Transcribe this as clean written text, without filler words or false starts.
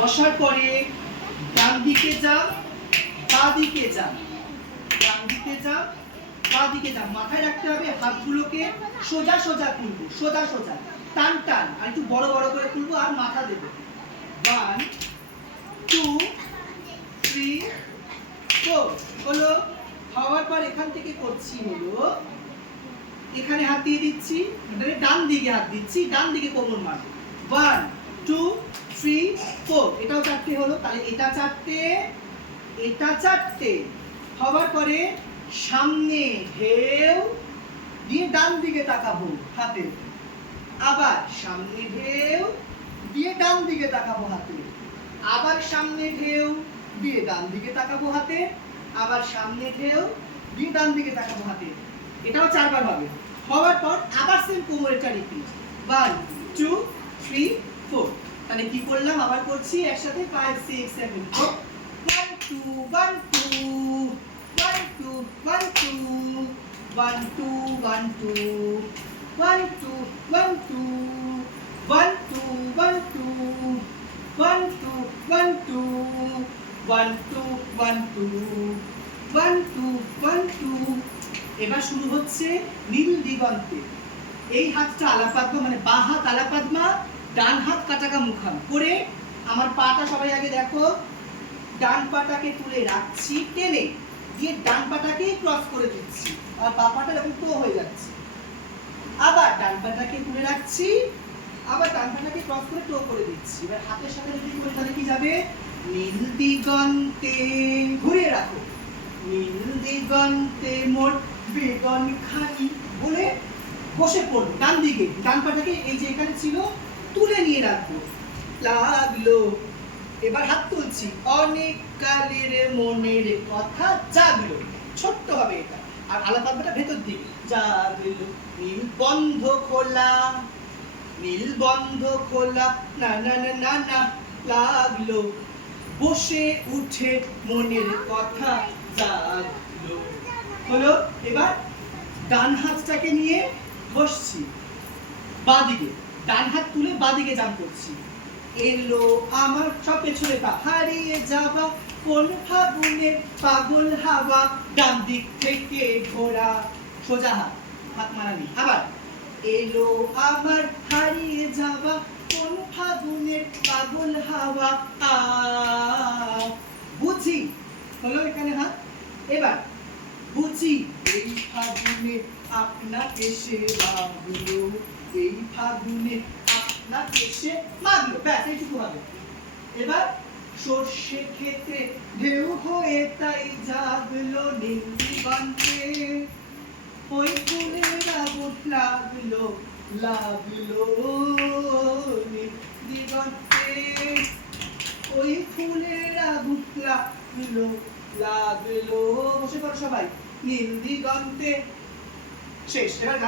বসার পরে ডান দিকে যান, বাঁ দিকে যান, ডান দিকে যান, বাঁ দিকে যান। মাথায় রাখতে হবে হাতগুলোকে সোজা সোজা খুলবো, সোজা সোজা, টান টান, আর একটু বড় বড় করে খুলবো আর মাথা দেবো। 1 2 3 4 হলো। হওয়ার পর এখান থেকে করছি হলো এখানে হাত দিয়ে দিচ্ছি, মানে ডান দিকে হাত দিচ্ছি, ডান দিকে কোমর মারবো। 1 2 3 4 এটাও চারটে হলো। তাহলে এটা চারটে, এটা চারটে। হওয়ার পরে সামনে ঢেউ দিয়ে ডান দিকে তাকাবো হাতে, আবার সামনে ঢেউ দিয়ে ডান দিকে তাকাবো হাতে, আবার সামনে ঢেউ দিয়ে ডান দিকে তাকাবো হাতে, আবার সামনে ঢেউ দিয়ে ডান দিকে তাকাবো হাতে। এটাও চারবার হবে। হওয়ার পর আবার সেম কোমরেরটা রিপিট। 1 2 3 4। তাহলে কি করলাম আবার করছি একসাথে 5 6 7 1 2 1 2 1 2 1 2 1 2 1 2 1 2 1 2 1 2 1 2 1 2 1 2 1 2 1 2 1 2 1 2। এবার শুরু হচ্ছে নীল দিগন্তে। এই হাতটা আলাপাদমা, মানে বাঁ হাত আলাপাদমা, ডান হাত কাটাকা মুখাম করে আমার পাটা সবাই আগে দেখো, ডান পাটাকে তুলে রাখছি টেনে দিয়ে ডান পাটাকে ক্রস করে দিচ্ছি, আর বাঁ পাটা এরকম তো হয়ে যাচ্ছে। আবার ডান পাটাকে তুলে রাখছি, আবার ডান পাটাকে ক্রস করে টো করে দিচ্ছি। এবার হাতের সাথে যদি করি তাহলে কি যাবে? নীল দিগন্তে, ঘুরে রাখো, নীল দিগন্তে মোর বেগন খানি বলে বসে পড়বো ডান দিকে। ডান পাটাকে এই যে এখানে ছিল তুলে নিয়ে রাখবো। লাগলো। এবার হাত তুলছি, অনেক কালের মনের কথা জাগলো, ছোট্ট হবে এটা। আর আলাপাদমাটা ভেতর দিকে, জাগলো নীল বন্ধ খোলা, নীল বন্ধ খোলা, না না না না না, লাগলো বসে উঠে মনের কথা জাগলো। হলো। এবার ডান হাতটাকে নিয়ে বসছি বাঁ দিকে, ডান হাত তুলে বাঁ দিকে জাম্প করছি। এলো আমার সব পেছনে পা, হারিয়ে যাবা কোন ফাগুনে পাগল হাওয়া, ডান দিক থেকে ঘোরা, সোজা হাত, হাত মারানি। আবার এলো আমার হারিয়ে যাবা কোন ফাগুনে পাগল হাওয়া, বুঝি হলো এখানে হাত। এবার বুঝি এই ফাগুনে আপনাকে সে মাগলো, এই ফাগুনে আপনাকে সে মাগলো, ব্যাস এইটুকু হবে। এবার সর্ষে খেতে ঢেউ হয়ে তাই জাগলো নীল দিগন্তে, ওই ফুলের আগুন লাগলো, লাগলো নীল দিগন্তে, ওই ফুলের আগুন লাগলো, লাগলো। বসে পড়ো সবাই, নীল দিগন্তে। শেষ। এবার